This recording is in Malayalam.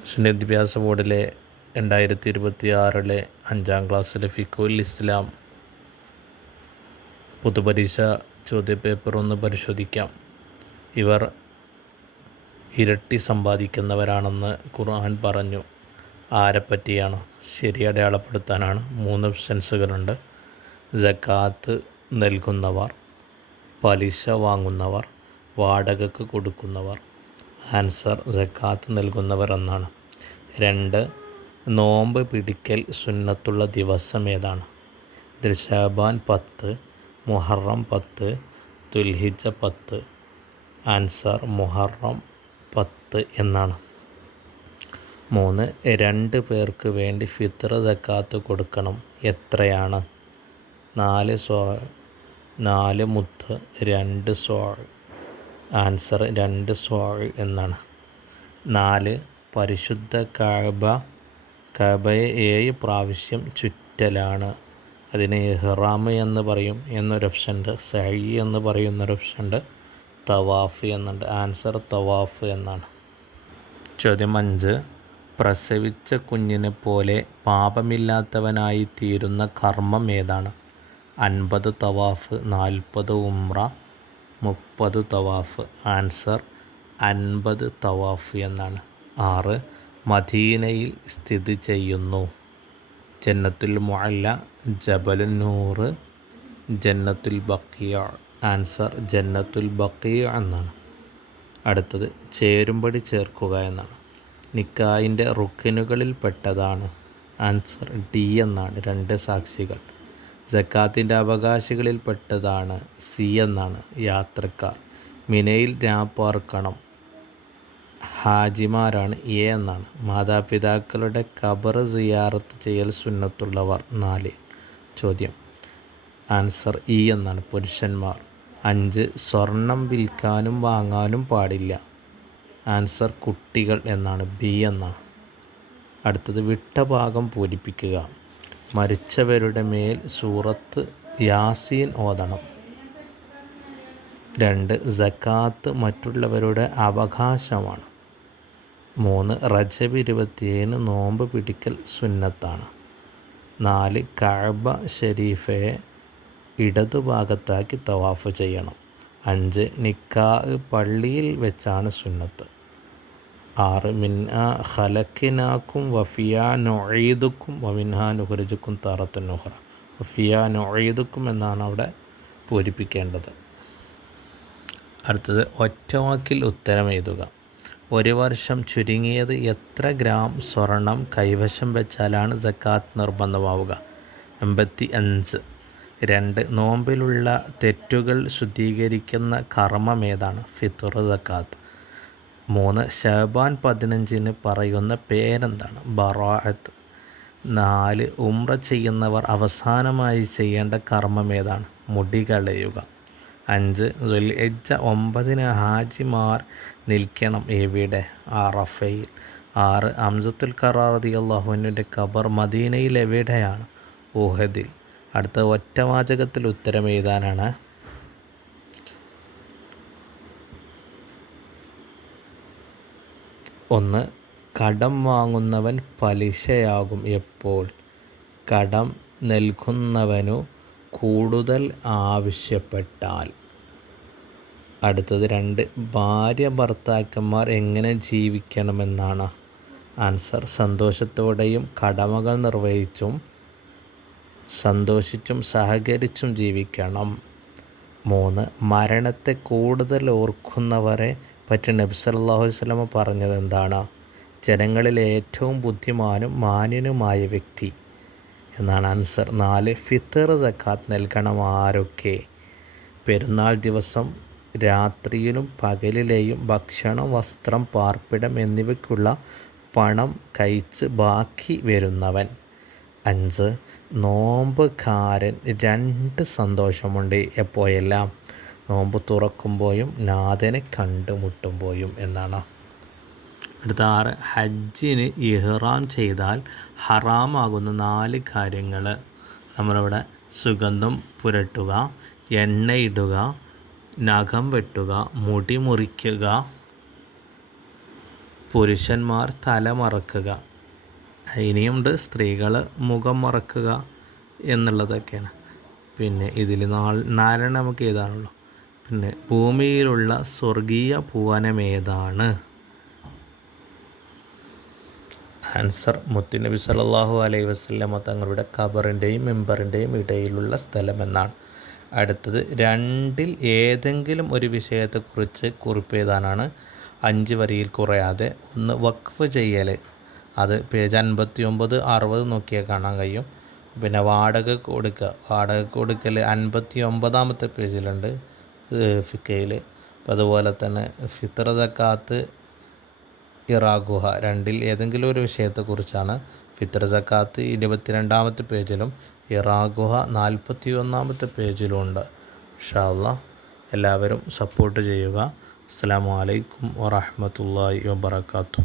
വിദ്യാഭ്യാസ ബോർഡിലെ 2026 5ാം ക്ലാസ്സിലെ ഫിഖുൽ ഇസ്ലാം പൊതുപരീക്ഷ ചോദ്യപേപ്പർ ഒന്ന് പരിശോധിക്കാം. ഇവർ ഇരട്ടി സമ്പാദിക്കുന്നവരാണെന്ന് ഖുർആൻ പറഞ്ഞു. ആരെപ്പറ്റിയാണ്? ശരി അടയാളപ്പെടുത്താനാണ് 3 ഓപ്ഷൻസുകളുണ്ട്. സക്കാത്ത് നൽകുന്നവർ, പലിശ വാങ്ങുന്നവർ, വാടകയ്ക്ക് കൊടുക്കുന്നവർ. ആൻസർ സക്കാത്ത് നൽകുന്നവർ എന്നാണ്. 2. നോമ്പ് പിടിക്കൽ സുന്നത്തുള്ള ദിവസം ഏതാണ്? ഇതിൽ ശഅബാൻ 10, മുഹറം 10, ദുൽഹിജ്ജ 10. ആൻസർ മുഹറം 10 എന്നാണ്. 3. 2 പേർക്ക് വേണ്ടി ഫിത്ർ സക്കാത്ത് കൊടുക്കണം. എത്രയാണ്? 4 സ്വാ, 4 മുത്ത്, 2 സ്വാ. ആൻസർ 2 സ്വാ എന്നാണ്. 4. പരിശുദ്ധ കഅബയെ 7 പ്രാവശ്യം ചുറ്റലാണ്. അതിന് ഇഹ്റാം എന്ന് പറയും എന്നൊരു ഓപ്ഷനുണ്ട്, സഅയ് എന്ന് പറയുന്നൊരു ഓപ്ഷനുണ്ട്, തവാഫ് എന്നുണ്ട്. ആൻസർ തവാഫ് എന്നാണ്. ചോദ്യം 5. പ്രസവിച്ച കുഞ്ഞിനെ പോലെ പാപമില്ലാത്തവനായി തീരുന്ന കർമ്മം ഏതാണ്? 50 തവാഫ്, 40 ഉംറ, 30 തവാഫ്. ആൻസർ 50 തവാഫ് എന്നാണ്. 6. മദീനയിൽ സ്ഥിതി ചെയ്യുന്നു. ജന്നത്തുൽ മുഅല്ല, ജബലുൻ നൂർ, ജന്നത്തുൽ ബഖിയ. ആൻസർ ജന്നത്തുൽ ബഖിയ എന്നാണ്. അടുത്തത് ചേരുംപടി ചേർക്കുക എന്നാണ്. നിക്കാഹിൻ്റെ റുക്കനുകളിൽ പെട്ടതാണ്. ആൻസർ ഡി എന്നാണ്, 2 സാക്ഷികൾ. സക്കാത്തിൻ്റെ അവകാശികളിൽ പെട്ടതാണ്. സി എന്നാണ്, യാത്രക്കാർ. മിനയിൽ രാപ്പാർക്കണം ഹാജിമാരാണ്. എ എന്നാണ്. മാതാപിതാക്കളുടെ ഖബർ സിയാറത്ത് ചെയ്യൽ സുന്നത്തുള്ളവർ. 4. ചോദ്യം. ആൻസർ ഇ എന്നാണ്, പുരുഷന്മാർ. 5. സ്വർണം വിൽക്കാനും വാങ്ങാനും പാടില്ല. ആൻസർ കുട്ടികൾ എന്നാണ്, ബി എന്നാണ്. അടുത്തത് വിട്ട ഭാഗം പൂരിപ്പിക്കുക. മരിച്ചവരുടെ മേൽ സൂറത്ത് യാസീൻ ഓതണം. 2. സക്കാത്ത് മറ്റുള്ളവരുടെ അവകാശമാണ്. 3. റജബ് 27 നോമ്പ് പിടിക്കൽ സുന്നത്താണ്. 4. കഅബ ഷരീഫയെ ഇടതുഭാഗത്താക്കി തവാഫ് ചെയ്യണം. 5. നിക്കാഹ് പള്ളിയിൽ വെച്ചാണ് സുന്നത്ത്. 6. മിൻഹാ ഖലഖ്നാക്കും വഫിയാ നുഈദുക്കും വമിൻഹാ നുഖ്രിജുക്കും തറത്തൻ ഉഖ്റ. വഫിയാ നുഈദുക്കും എന്നാണ് അവിടെ പൂരിപ്പിക്കേണ്ടത്. അടുത്തത് ഒറ്റവാക്കിൽ ഉത്തരം എഴുതുക. ഒരു വർഷം ചുരുങ്ങിയത് എത്ര ഗ്രാം സ്വർണം കൈവശം വെച്ചാലാണ് സക്കാത്ത് നിർബന്ധമാവുക? 85. 2. നോമ്പിലുള്ള തെറ്റുകൾ ശുദ്ധീകരിക്കുന്ന കർമ്മം ഏതാണ്? ഫിത്ർ സക്കാത്ത്. 3. ശഅബാൻ 15 പറയുന്ന പേരെന്താണ്? ബറാഅത്ത്. 4. ഉംറ ചെയ്യുന്നവർ അവസാനമായി ചെയ്യേണ്ട കർമ്മം ഏതാണ്? മുടി കളയുക. 5. ദുൽഹിജ്ജ 9 ഹാജിമാർ നിൽക്കണം എവിടെ? അറഫയിൽ. 6. ഹംസത്തുൽ ഖറാർ റളിയല്ലാഹു അൻഹുവിൻ്റെ ഖബർ മദീനയിൽ എവിടെയാണ്? ഉഹദിൽ. അടുത്ത ഒറ്റവാചകത്തിൽ ഉത്തരം എഴുതാനാണ്. 1. കടം വാങ്ങുന്നവൻ പലിശയാകും എപ്പോൾ? കടം നൽകുന്നവനു കൂടുതൽ ആവശ്യപ്പെട്ടാൽ. അടുത്തത് 2. ഭാര്യ ഭർത്താക്കന്മാർ എങ്ങനെ ജീവിക്കണമെന്നാണ്? ആൻസർ സന്തോഷത്തോടെയും കടമകൾ നിർവഹിച്ചും സന്തോഷിച്ചും സഹകരിച്ചും ജീവിക്കണം. 3. മരണത്തെ കൂടുതൽ ഓർക്കുന്നവരെ പറ്റി നബി സല്ലല്ലാഹു അലൈഹി വസല്ലം പറഞ്ഞത് എന്താണ്? ജനങ്ങളിൽ ഏറ്റവും ബുദ്ധിമാനും മാന്യനുമായ വ്യക്തി എന്നാണ്. ആൻസർ 4. ഫിത്ർ സക്കാത്ത് നൽകണം ആരൊക്കെ? പെരുന്നാൾ ദിവസം രാത്രിയിലും പകലിലെയും ഭക്ഷണം, വസ്ത്രം, പാർപ്പിടം എന്നിവയ്ക്കുള്ള പണം കഴിച്ച് ബാക്കി വരുന്നവൻ. 5. നോമ്പുകാരൻ 2 സന്തോഷമുണ്ട് എപ്പോഴെല്ലാം? നോമ്പ് തുറക്കുമ്പോഴും നാഥനെ കണ്ടുമുട്ടുമ്പോഴും എന്നാണ്. അടുത്ത 6. ഹജ്ജിന് ഇഹ്റാം ചെയ്താൽ ഹറാമാകുന്ന 4 കാര്യങ്ങൾ. നമ്മളിവിടെ സുഗന്ധം പുരട്ടുക, എണ്ണയിടുക, നഖം വെട്ടുക, മുടി മുറിക്കുക, പുരുഷന്മാർ തല മറക്കുക, ഇനിയുണ്ട് സ്ത്രീകൾ മുഖം മറക്കുക എന്നുള്ളതൊക്കെയാണ്. പിന്നെ ഇതിൽ നാലെണ്ണം നമുക്ക് എഴുതാനുള്ളൂ. പിന്നെ ഭൂമിയിലുള്ള സ്വർഗീയ ഭുവനമേതാണ്? ആൻസർ മുത്തുനബി സല്ലല്ലാഹു അലൈഹി വസല്ലമ തങ്ങളുടെ ഖബറിൻ്റെയും മെമ്പറിൻ്റെയും ഇടയിലുള്ള സ്ഥലമെന്നാണ്. അടുത്തത്, രണ്ടിൽ ഏതെങ്കിലും ഒരു വിഷയത്തെക്കുറിച്ച് കുറിപ്പ് എഴുതാനാണ്. 5 വരിയിൽ കുറയാതെ. ഒന്ന്, വഖഫ് ചെയ്യൽ, അത് പേജ് 59, 60 നോക്കിയാൽ കാണാൻ കഴിയും. പിന്നെ വാടക കൊടുക്കൽ 59-ാമത്തെ പേജിലുണ്ട് ഫിഖയിൽ. അപ്പോൾ അതുപോലെ തന്നെ ഫിത്ർ സക്കാത്ത് ഇറാഖുഹ, രണ്ടിൽ ഏതെങ്കിലും ഒരു വിഷയത്തെക്കുറിച്ചാണ്. ഫിത്ർ സക്കാത്ത് 22-ാമത്തെ പേജിലും ഇറാഖുഹ 41-ാമത്തെ പേജിലും ഉണ്ട്. ഇൻഷാ അല്ലാഹ് എല്ലാവരും സപ്പോർട്ട് ചെയ്യുക. അസ്സലാമു അലൈക്കും വറഹ്മത്തുള്ളാഹി വബറകാതുഹു.